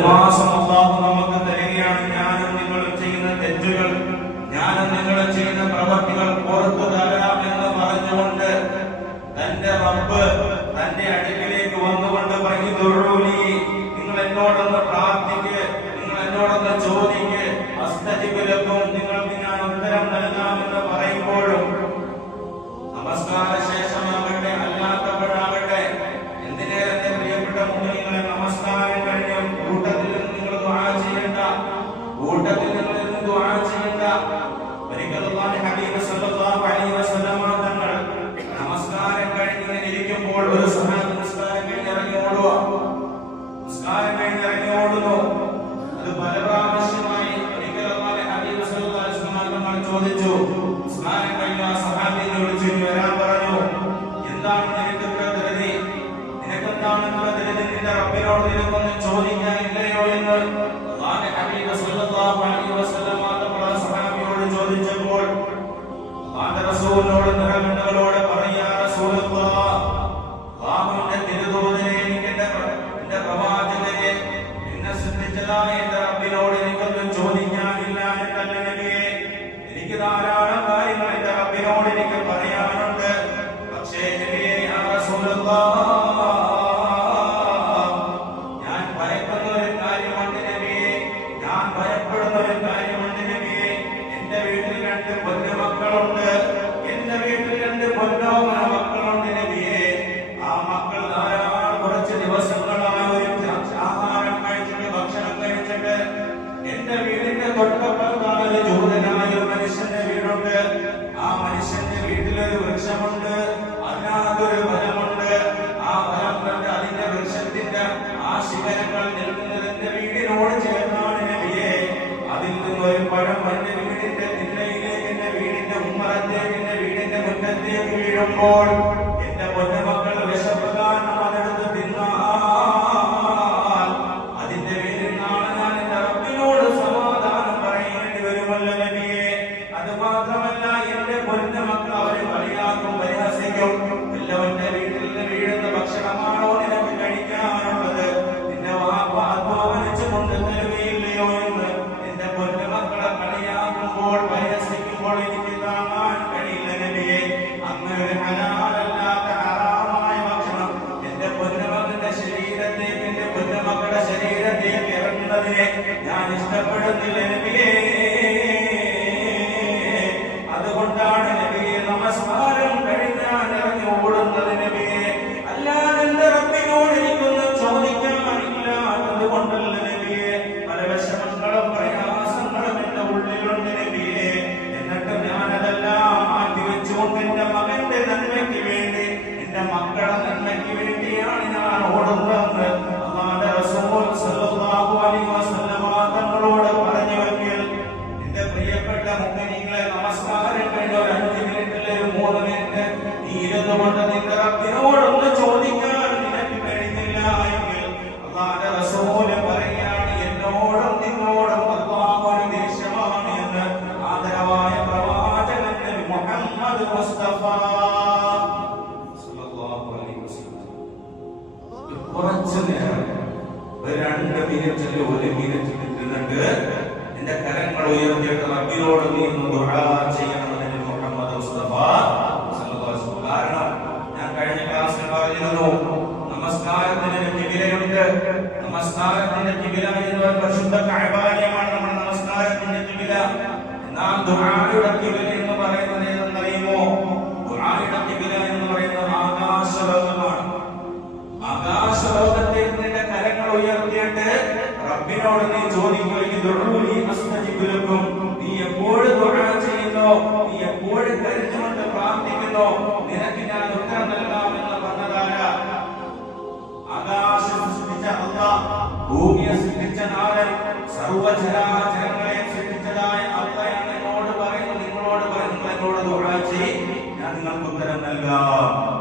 മാസം അല്ലാഹു നമുക്ക് തരികയാണ്. ഞാനും നിങ്ങളും ചെയ്യുന്ന തെറ്റുകൾ, ഞാനും നിങ്ങളും ചെയ്യുന്ന പ്രവൃത്തികൾ പുറത്തു തരാം എന്ന് പറഞ്ഞുകൊണ്ട് തന്റെ റബ്ബ് തന്റെ അടുക്കിലേക്ക് വന്നുകൊണ്ട് പറഞ്ഞു, നിങ്ങൾ എന്നോടൊന്ന് പ്രാർത്ഥിക്ക്, നിങ്ങൾ എന്നോടൊന്ന് ചോദിക്ക്, അസ്തജിബലക്കും, നിങ്ങൾക്ക് ഞാൻ ഉത്തരം നൽകാമെന്ന് പറയുമ്പോഴും നമസ്കാര ശേഷമാകട്ടെ അല്ലാത്തപ്പോഴാകട്ടെ, എന്തിനേറെ പ്രിയപ്പെട്ട മുഅ്മിനീങ്ങളെ, നമസ്കാരം കഴിഞ്ഞ കൂട്ടത്തിൽ നിങ്ങൾ ദുആ ചെയ്യണ്ട, കൂട്ടത്തിൽ നിങ്ങൾ ദുആ ചെയ്യണ്ട. ഒരിക്കൽ അല്ലാഹുവിന്റെ ഹബീബ് സല്ലല്ലാഹു അലൈഹി വസല്ലം തങ്ങൾ നമസ്കാരം കഴിഞ്ഞ് ഇരിക്കുമ്പോൾ ഒരു സഹാബി നമസ്കാരം കഴിഞ്ഞ് ഇറങ്ങി ഓടുന്നു. അത് പല പ്രാവശ്യമായി ഒരിക്കൽ അല്ലാഹുവിന്റെ ഹബീബ് സല്ലല്ലാഹു അലൈഹി വസല്ലം തങ്ങൾ ചോദിച്ചു. നമസ്കാരം കഴിഞ്ഞ ആ സഹാബിയെ വിളിച്ചു വരാൻ പറഞ്ഞു. എന്താണ് നിനക്ക് ധൃതി? നിനക്കെന്താണ് ധൃതി? നിന്റെ റബ്ബിനോട് നിനക്കൊന്നും ചോദിക്കാനില്ലയോ എന്ന് അല്ലാഹുവിന്റെ ഹബീബ് സല്ലല്ലാഹു അലൈഹി വസല്ലം തങ്ങൾ ആ സഹാബിയോട് ചോദിച്ചപ്പോൾ അല്ലാഹുവിന്റെ റസൂലിനോട് നിറകണ്ണുകളോട് പറയാ, റസൂലല്ലാഹ്, അല്ലാഹുവിന്റെ തിരുദൂതനെ, എനിക്ക് എന്റെ പ്രവാചകനെ, എന്നെ സൃഷ്ടിച്ചതായ എന്റെ റബ്ബിനോട് എനിക്കൊന്നും ചോദിക്കാനില്ല എന്നല്ല നബിയേ. എനിക്ക് ധാരാളം കാര്യങ്ങൾ എന്റെ റബ്ബിനോട് എനിക്ക് പറയാനുണ്ട്. പക്ഷേ നബിയേ, യാ റസൂലല്ലാഹ്, ഞാൻ ഭയപ്പെടുന്ന ഒരു കാര്യമുണ്ട് നബിയേ, ഞാൻ ഭയപ്പെടുന്ന ഒരു കാര്യമുണ്ട് നബിയേ. എന്റെ വീട്ടിൽ 2 പൊന്നുമക്കളുണ്ട്, എന്റെ വീട്ടിൽ 2 പൊന്നോമന മക്കളുണ്ട് നബിയേ. ആ മക്കൾ ധാരാളം കുറച്ച് ദിവസങ്ങളായി ഒരു ആഹാരം കഴിച്ചിട്ട്, ഭക്ഷണം കഴിച്ചിട്ട്, എന്റെ വീടിന്റെ തൊട്ടപ്പുറത്താണ് ഒരു ജൂതനായ ഒരു മനുഷ്യന്റെ വീടുണ്ട്. ആ മനുഷ്യന്റെ വീട്ടിലൊരു വൃക്ഷമുണ്ട്, അതിനകത്തൊരു ഫലമുണ്ട്. ആ ഫലം കണ്ട് അതിന്റെ വൃക്ഷത്തിന്റെ ആ ശിഖരങ്ങൾ നിൽക്കുന്നത് എന്റെ വീടിനോട് ചേർന്നാണ് നബിയേ. അതിൽ നിന്നൊരു പഴം എന്റെ വീടിന്റെ തിണ്ണയിലേക്ക്, എന്റെ വീടിന്റെ ഉമ്മറത്തേക്ക്, എന്റെ വീടിന്റെ മുറ്റത്തേക്ക് വീഴുമ്പോൾ എന്റെ പൊന്നുമക്കൾ വിശപ്പ് കാരണം അതെടുത്ത് തിന്നാൽ അതിന്റെ പേരിൽ നാളെ ഞാൻ എന്റെ റബ്ബിനോട് സമാധാനം പറയേണ്ടി വരുമല്ലോ നബിയേ. അത് മാത്രമല്ല, എന്റെ പൊന്നുമക്കൾ അവരെ കളിയാക്കും, പരിഹസിക്കും. എല്ലാവന്റെ വീട്ടിൽ നിന്ന് വീഴുന്ന ഭക്ഷണമാണോ നിനക്ക് കഴിക്കാനുള്ളത്? നിന്റെ വാപ്പ അധ്വാനിച്ചു കൊണ്ട് തരുകയില്ലയോ എന്ന് എന്റെ പൊന്നുമക്കളെ കളിയാക്കുമ്പോൾ, പരിഹസിക്കുമ്പോൾ എനിക്ക് താങ്ങാൻ കഴിയില്ല നബിയേ. അങ്ങനെ ഒരു ഹലാലല്ലാത്ത ഹറാമായ ഭക്ഷണം എന്റെ പൊന്നുമക്കളുടെ ശരീരത്തേക്ക്, എന്റെ പൊന്നുമക്കളുടെ ശരീരത്തേക്ക് ഇറങ്ങുന്നതിനെ ഞാൻ ഇഷ്ടപ്പെടുന്നില്ല നബിയേ. അതുകൊണ്ടാണ് നബിയെ നമസ്കാരം കഴിഞ്ഞാൽ ഇറങ്ങി ഓടുന്നത് നബിയെ. അല്ലാതെ എന്റെ റബ്ബിനോട് എനിക്കൊന്നും ചോദിക്കാനില്ല. അതുകൊണ്ടല്ല നബിയെ, പല വിഷമങ്ങളും പ്രയാസങ്ങളും എന്റെ ഉള്ളിലുണ്ട് നബിയെ. എന്നിട്ട് ഞാനതെല്ലാം മാറ്റിവെച്ചുകൊണ്ട് എന്റെ മകന്റെ നന്മയ്ക്ക് വേണ്ടി, എന്റെ മക്കളുടെ നന്മയ്ക്ക് വേണ്ടിയാണ് ഞാൻ ഓടുന്നതെന്ന് അല്ലാഹുവിന്റെ റസൂൽ സല്ലല്ലാഹു അലൈഹി വസല്ലം തങ്ങളോട് പറഞ്ഞുവെങ്കിൽ, എന്റെ പ്രിയപ്പെട്ട മുഅ്മിനീങ്ങളെ, നമസ്കാരം കഴിഞ്ഞ ഒരു 5 മിനിറ്റിൽ ഒരു 3 മിനിറ്റ് നീ ഇരുന്നുകൊണ്ട് നിന്റെ റബ്ബിനോടൊന്ന് ചോദിക്കാൻ നിനക്ക് കഴിഞ്ഞില്ല എങ്കിൽ അല്ലാഹുവിന്റെ റസൂൽ പറയുകയാണ്, എന്നോടും നിന്നോടും അല്ലാഹുവിന് ദേഷ്യമാണ് എന്ന് ആദരവായ പ്രവാചകൻ നബി മുഹമ്മദ് മുസ്തഫ സല്ലല്ലാഹു അലൈഹി വസല്ലം. കുറച്ചു നേരം, ഒരു 2 മിനിറ്റിൽ 1 മിനിറ്റ് നിന്നിട്ട് എന്റെ കരങ്ങൾ ഉയർത്തിയിട്ട് റബ്ബിനോട് നീ ദുആ ചെയ്യണമെന്ന് മുഹമ്മദ് മുസ്തഫ സല്ലല്ലാഹു അലൈഹി വസല്ലം. കാരണം ഞാൻ കഴിഞ്ഞ ക്ലാസ്സിൽ പറഞ്ഞിരുന്നു, നമസ്കാരത്തിന് ഒരു കിബിലയുണ്ട്. നമസ്കാരത്തിന്റെ കിബില എന്ന പരിശുദ്ധ കഅബാലയമാണ് നമ്മുടെ നമസ്കാരത്തിന്റെ കിബില. എന്നാൽ ദുആയുടെ കിബില എന്ന് പറയുന്നത് ഏതെന്നറിയുമോ? ദുആയുടെ കിബില എന്ന് പറയുന്നത് ആകാശലോകമാണ്. ആകാശലോകത്തേക്ക് നിന്റെ കരങ്ങൾ ഉയർത്തിയിട്ട് റബ്ബിനോട് നീ ചോദിക്കുകയും, നീ എപ്പോഴും ദുആ ചെയ്യുന്നോ, നീ എപ്പോഴും കരുതുകൊണ്ട് പ്രാർത്ഥിക്കുന്നോ, നിനക്ക് ഞാൻ ഉത്തരം നൽകാമെന്ന് പറഞ്ഞതാര? ആകാശം സൃഷ്ടിച്ച അല്ലാഹ്, ഭൂമിയെ സൃഷ്ടിച്ച നാഥൻ, സർവ്വചരാചരങ്ങളെ സൃഷ്ടിച്ചതായ അല്ലാഹ് എന്നോട് പറയുന്നു, നിങ്ങളോട് പറയുന്നു, എന്നോട് ദുആ ചെയ്യ്, ഞാൻ നിങ്ങൾക്ക് ഉത്തരം നൽകാം.